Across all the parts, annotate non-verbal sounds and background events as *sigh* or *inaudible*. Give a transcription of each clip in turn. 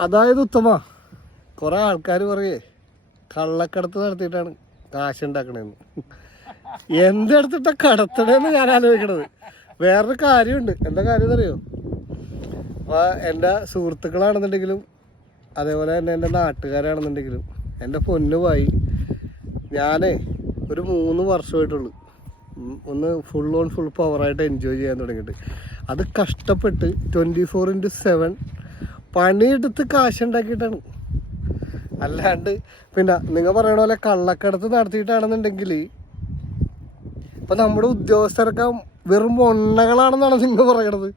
അതായത് ഉത്തമ കുറെ ആൾക്കാർ പറയേ കള്ളക്കടത്ത് നടത്തിയിട്ടാണ് കാശ് ഉണ്ടാക്കണേന്ന്. എന്തെടുത്തിട്ടാ കടത്തണേന്ന് ഞാൻ ആലോചിക്കണത്. വേറൊരു കാര്യമുണ്ട്. എന്താ കാര്യം അറിയോ അപ്പൊ എന്റെ സുഹൃത്തുക്കളാണെന്നുണ്ടെങ്കിലും അതേപോലെ തന്നെ എന്റെ നാട്ടുകാരാണെന്നുണ്ടെങ്കിലും എന്റെ പൊന്നുമായി ഞാനേ ഒരു മൂന്ന് വർഷമായിട്ടുള്ളൂ. ഒന്ന് ഫുൾ ഓൺ ഫുൾ പവറായിട്ട് എൻജോയ് ചെയ്യാൻ തുടങ്ങിയിട്ട്. അത് കഷ്ടപ്പെട്ട് ട്വന്റി ഫോർ ഇന്റു സെവൻ പണിയെടുത്ത് കാശുണ്ടാക്കിയിട്ടാണ്. അല്ലാണ്ട് പിന്നെ നിങ്ങൾ പറയണ പോലെ കള്ളക്കടത്ത് നടത്തിയിട്ടാണെന്നുണ്ടെങ്കിൽ ഇപ്പൊ നമ്മുടെ ഉദ്യോഗസ്ഥരൊക്കെ വെറും മൊണ്ണകളാണെന്നാണ് നിങ്ങൾ പറയണത്.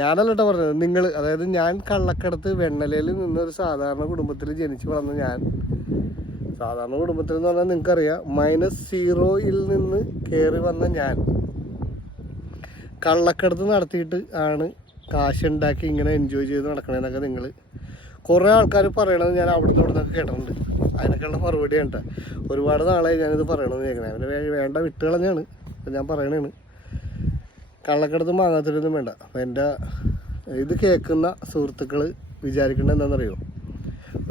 ഞാനല്ല കേട്ടോ പറഞ്ഞത്. നിങ്ങൾ അതായത് ഞാൻ കള്ളക്കടത്ത് വെണ്ണലയിൽ നിന്നൊരു സാധാരണ കുടുംബത്തിൽ ജനിച്ചു വളർന്ന ഞാൻ. സാധാരണ കുടുംബത്തിൽ എന്ന് പറഞ്ഞാൽ നിങ്ങൾക്കറിയാം മൈനസ് സീറോയിൽ നിന്ന് കയറി വന്ന ഞാൻ. കള്ളക്കടത്ത് നടത്തിയിട്ട് ആണ് കാശുണ്ടാക്കി ഇങ്ങനെ എൻജോയ് ചെയ്ത് നടക്കണേന്നൊക്കെ നിങ്ങൾ കുറേ ആൾക്കാർ പറയണത് ഞാൻ അവിടുന്ന് ഇവിടെ നിന്നൊക്കെ കേട്ടിട്ടുണ്ട്. അതിനൊക്കെയുള്ള മറുപടി ഉണ്ട് ഒരുപാട് നാളായി ഞാനിത് പറയണമെന്ന് കേൾക്കണേ. അവന് വേണ്ട വിട്ട് കളഞ്ഞാണ് ഞാൻ പറയണേണ്. കള്ളക്കടത്ത് മാങ്ങാത്തൊരൊന്നും വേണ്ട. അപ്പം എന്റെ ഇത് കേൾക്കുന്ന സുഹൃത്തുക്കൾ വിചാരിക്കേണ്ടത് എന്താണെന്നറിയോ?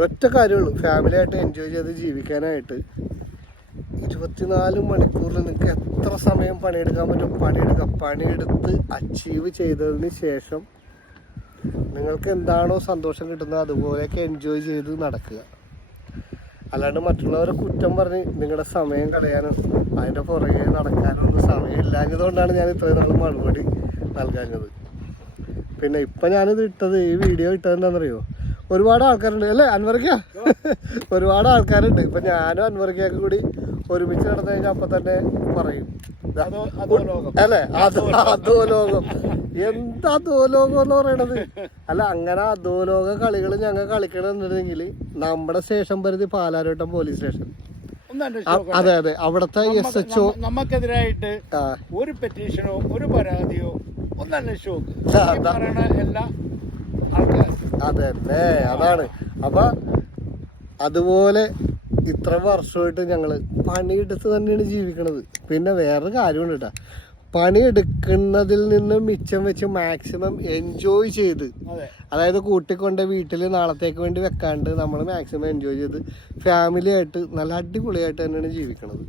ഒറ്റ കാര്യമുള്ളൂ ഫാമിലി ആയിട്ട് എൻജോയ് ചെയ്ത് ജീവിക്കാനായിട്ട് ഇരുപത്തിനാല് മണിക്കൂറിൽ നിങ്ങൾക്ക് എത്ര സമയം പണിയെടുക്കാൻ പറ്റും? പണിയെടുക്കാം. പണിയെടുത്ത് അച്ചീവ് ചെയ്തതിന് ശേഷം നിങ്ങൾക്ക് എന്താണോ സന്തോഷം കിട്ടുന്നത് അതുപോലെയൊക്കെ എൻജോയ് ചെയ്ത് നടക്കുക. അല്ലാണ്ട് മറ്റുള്ളവരെ കുറ്റം പറഞ്ഞ് നിങ്ങളുടെ സമയം കളയാനും അതിന്റെ പുറകെ നടക്കാനും ഒന്നും സമയമില്ലാഞ്ഞതുകൊണ്ടാണ് ഞാൻ ഇത്രയും നാൾ മറുപടി നൽകാഞ്ഞത്. പിന്നെ ഇപ്പം ഞാനിത് ഇട്ടത് ഈ വീഡിയോ ഇട്ടത് എന്താണെന്നറിയോ? ഒരുപാട് ആൾക്കാരുണ്ട്. അല്ലേ അൻവർക്ക ഒരുപാട് ആൾക്കാരുണ്ട്. ഇപ്പം ഞാനും അൻവർക്കയൊക്കെ കൂടി ഒരുമിച്ച് നടന്നു കഴിഞ്ഞാൽ അപ്പൊ തന്നെ പറയും. അല്ലെ? അതോ ലോകം. എന്താ അധോലോകം എന്ന് പറയണത്? അല്ല അങ്ങനെ അധോലോക കളികൾ ഞങ്ങൾ കളിക്കണമെന്നുണ്ടെങ്കിൽ നമ്മുടെ സ്റ്റേഷൻ പരിധി പാലാരോട്ടം പോലീസ് സ്റ്റേഷൻ. അതെ അതെ. അവിടത്തെ എസ് എച്ച് ഒ നമുക്കെതിരായിട്ട് ഒരു പെറ്റീഷനോ ഒരു പരാതിയോ ഒന്ന് ഈ അതാ. അതാണ്. അപ്പൊ അതുപോലെ ഇത്ര വർഷമായിട്ട് ഞങ്ങൾ പണിയെടുത്ത് തന്നെയാണ് ജീവിക്കുന്നത് പിന്നെ വേറൊരു കാര്യമുണ്ട് കേട്ടാ പണിയെടുക്കുന്നതിൽ നിന്ന് മിച്ചം വെച്ച് മാക്സിമം എൻജോയ് ചെയ്ത് അതായത് കൂട്ടിക്കൊണ്ട് വീട്ടിൽ നാളത്തേക്ക് വേണ്ടി വെക്കാണ്ട് നമ്മൾ മാക്സിമം എൻജോയ് ചെയ്ത് ഫാമിലിയായിട്ട് നല്ല അടിപൊളിയായിട്ട് തന്നെയാണ് ജീവിക്കുന്നത്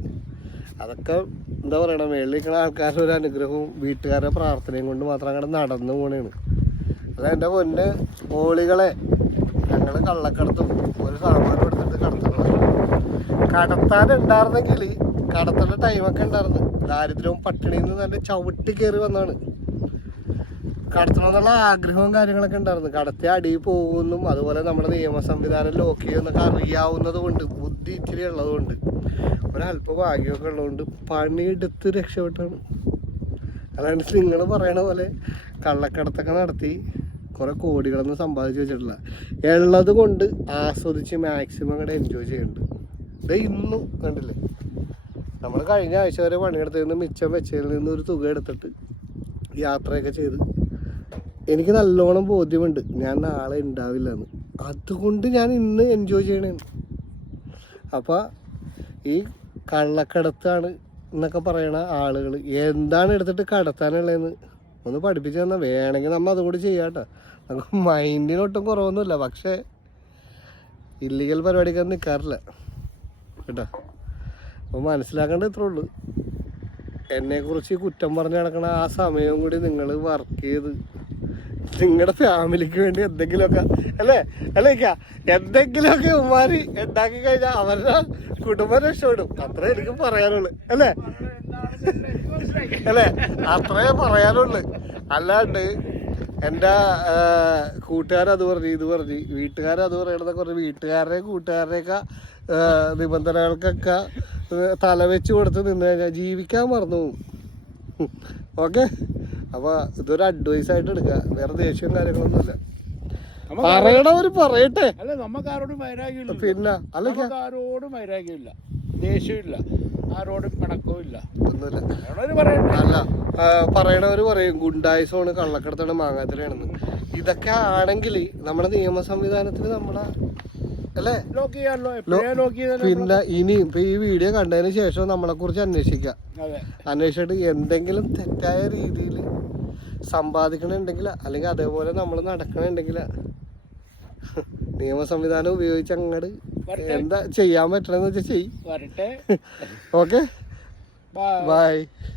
അതൊക്കെ എന്താ പറയണ മേളിൽ നിൽക്കുന്ന ആൾക്കാരുടെ ഒരു അനുഗ്രഹവും വീട്ടുകാരുടെ പ്രാർത്ഥനയും കൊണ്ട് മാത്രം അങ്ങനെ നടന്നു പോണേണ്. അല്ല എന്റെ പൊന്നെ ഓളികളെ ഞങ്ങൾ കള്ളക്കടത്തും ഒരു സാമാനം എടുത്തിട്ട് കടത്തണം ഉണ്ടായിരുന്നെങ്കിൽ കടത്തേണ്ട ടൈമൊക്കെ ഉണ്ടായിരുന്നു. ദാരിദ്ര്യവും പട്ടിണിയിൽ നിന്ന് തന്നെ ചവിട്ടി കയറി വന്നാണ്. കടത്തണമെന്നുള്ള ആഗ്രഹവും കാര്യങ്ങളൊക്കെ ഉണ്ടായിരുന്നു. കടത്തി അടി പോകുമെന്നും അതുപോലെ നമ്മുടെ നിയമ സംവിധാനം ലോക്ക് ചെയ്യുമെന്നൊക്കെ അറിയാവുന്നത് കൊണ്ട് ബുദ്ധി ഇച്ചിരി ഉള്ളതുകൊണ്ട് ഒരല്പ ഭാഗ്യമൊക്കെ ഉള്ളതുകൊണ്ട് പണിയെടുത്ത് രക്ഷപ്പെട്ടാണ് അല്ലാണ്ട് നിങ്ങൾ പറയണ പോലെ കള്ളക്കടത്തൊക്കെ നടത്തി കുറെ കോടികളൊന്നും സമ്പാദിച്ച് വെച്ചിട്ടില്ല. ഉള്ളത് കൊണ്ട് ആസ്വദിച്ച് മാക്സിമം അങ്ങോട്ട് എൻജോയ് ചെയ്യുന്നുണ്ട് ഇത് ഇന്നും കണ്ടില്ലേ? നമ്മൾ കഴിഞ്ഞ ആഴ്ച വരെ പണിയെടുത്തതിൽ മിച്ചം വെച്ചതിൽ നിന്ന് ഒരു തുക എടുത്തിട്ട് യാത്രയൊക്കെ ചെയ്ത്. എനിക്ക് നല്ലോണം ബോധ്യമുണ്ട്. ഞാൻ നാളെ ഉണ്ടാവില്ല എന്ന് അതുകൊണ്ട് ഞാൻ ഇന്ന് എൻജോയ് ചെയ്യണേ അപ്പം ഈ കള്ളക്കടത്താണ് എന്നൊക്കെ പറയണ ആളുകൾ എന്താണ് എടുത്തിട്ട് കടത്താനുള്ളതെന്ന് ഒന്ന് പഠിപ്പിച്ചു തന്നാൽ വേണമെങ്കിൽ നമ്മൾ അതുകൂടി ചെയ്യാട്ടോ നമുക്ക് മൈൻഡിനൊട്ടും കുറവൊന്നുമില്ല. പക്ഷേ ഇല്ലീഗൽ പരിപാടിക്കൊന്നും നിൽക്കാറില്ല കേട്ടോ. അപ്പോൾ മനസ്സിലാക്കേണ്ടത് ഇത്രേ ഉള്ളൂ. എന്നെക്കുറിച്ച് കുറ്റം പറഞ്ഞ് നടക്കണ ആ സമയവും കൂടി നിങ്ങൾ വർക്ക് ചെയ്ത് നിങ്ങളുടെ ഫാമിലിക്ക് വേണ്ടി എന്തെങ്കിലുമൊക്കെ അല്ലേ? അല്ലേക്ക എന്തെങ്കിലുമൊക്കെ ഉമ്മാരി ഉണ്ടാക്കി കഴിഞ്ഞാൽ അവരുടെ കുടുംബം രക്ഷപ്പെടും. അത്രേ എനിക്ക് പറയാനുള്ളു. അല്ലേ? അല്ലേ? അത്രേ പറയാനുള്ളു. അല്ലാണ്ട് എന്റെ കൂട്ടുകാരത് പറഞ്ഞു ഇത് പറഞ്ഞു. വീട്ടുകാരത് പറയണതൊക്കെ പറഞ്ഞു. വീട്ടുകാരുടെ കൂട്ടുകാരുടെയൊക്കെ നിബന്ധനകൾക്കൊക്കെ തലവെച്ച് തല വെച്ച് കൊടുത്ത് നിന്ന് കഴിഞ്ഞാൽ ജീവിക്കാൻ മറന്നു പോകും ഓക്കെ? അപ്പൊ ഇതൊരു അഡ്വൈസ് ആയിട്ട് എടുക്കുക. വേറെ ദേഷ്യവും കാര്യങ്ങളൊന്നുമില്ല. പറയണവർ പറയട്ടെ. അല്ല നമുക്ക് ആരോടും വൈരാഗ്യമില്ല പിന്നെ അല്ല ആരോടും വൈരാഗ്യമില്ല. ദേഷ്യമില്ല ആ റോഡ് പറയട്ടെ. അല്ല ആ, പറയണവര് പറയും ഗുണ്ടായുസമാണ് കള്ളക്കടത്താണ് മാങ്ങാത്തലാണെന്ന് ഇതൊക്കെ ആണെങ്കിൽ നമ്മുടെ നിയമ സംവിധാനത്തിന് നമ്മളെ അല്ലേ? പിന്നെ ഇനി ഇപ്പൊ ഈ വീഡിയോ കണ്ടതിന് ശേഷം നമ്മളെ കുറിച്ച് അന്വേഷിക്കാം. അന്വേഷിച്ചിട്ട് എന്തെങ്കിലും തെറ്റായ രീതിയിൽ സമ്പാദിക്കണുണ്ടെങ്കിൽ അല്ലെങ്കിൽ അതേപോലെ നമ്മൾ നടക്കണുണ്ടെങ്കിൽ നിയമ സംവിധാനം ഉപയോഗിച്ച് അങ്ങോട്ട് എന്താ ചെയ്യാൻ പറ്റണെന്ന് വെച്ചാൽ ചെയ്യും. Okay bye *laughs*